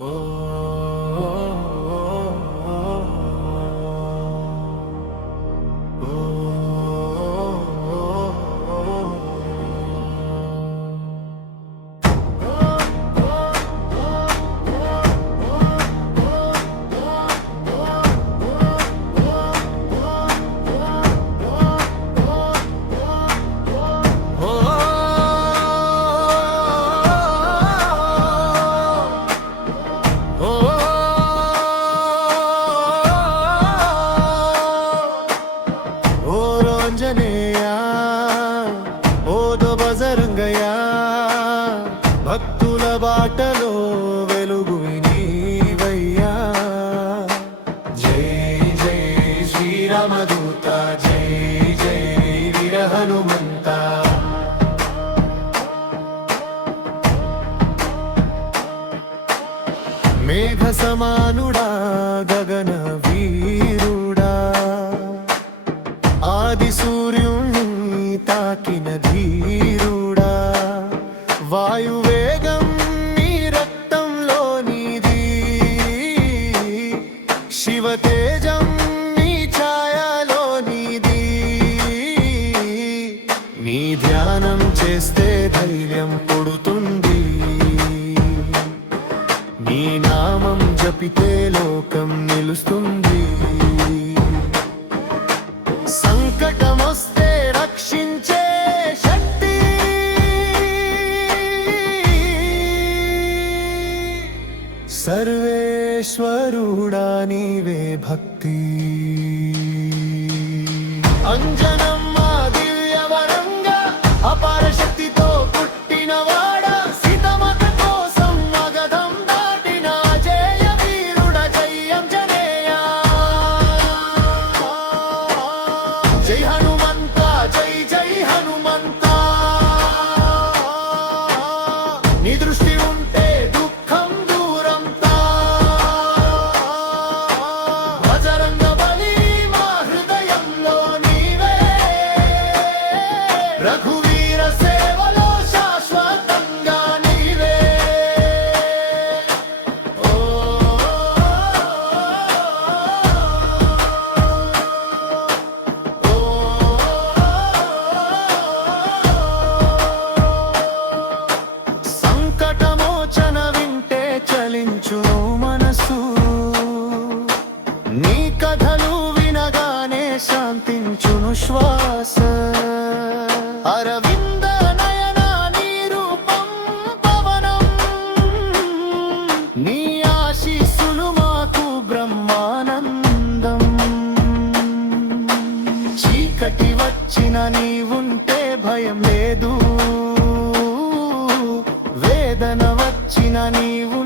oh. రాజరంగయ్యా భక్తుల బాటలో వెలుగు నీవయ్యా జై జై శ్రీరామదూత జై జై వీరహనుమంత. మేఘ సమానుడా వాయువేగం నీ రక్తంలో నీది. శివతేజం నీ ఛాయలో నీ ధ్యానం చేస్తే ధైర్యం పుడుతుంది. నీ నామం జపితే లోకం నిలుస్తుంది. సర్వేశ్వరుడా నీవే భక్తి. అంజనమ్మ దివ్యవరంగా అపార శ్వాస అరవింద నయన నీ రూపం పవనం. నీ ఆశీస్సులు మాకు బ్రహ్మానందం. చీకటి వచ్చిన నీవుంటే భయం లేదు. వేదన వచ్చిన నీవు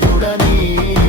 శ్రేష్ఠుడని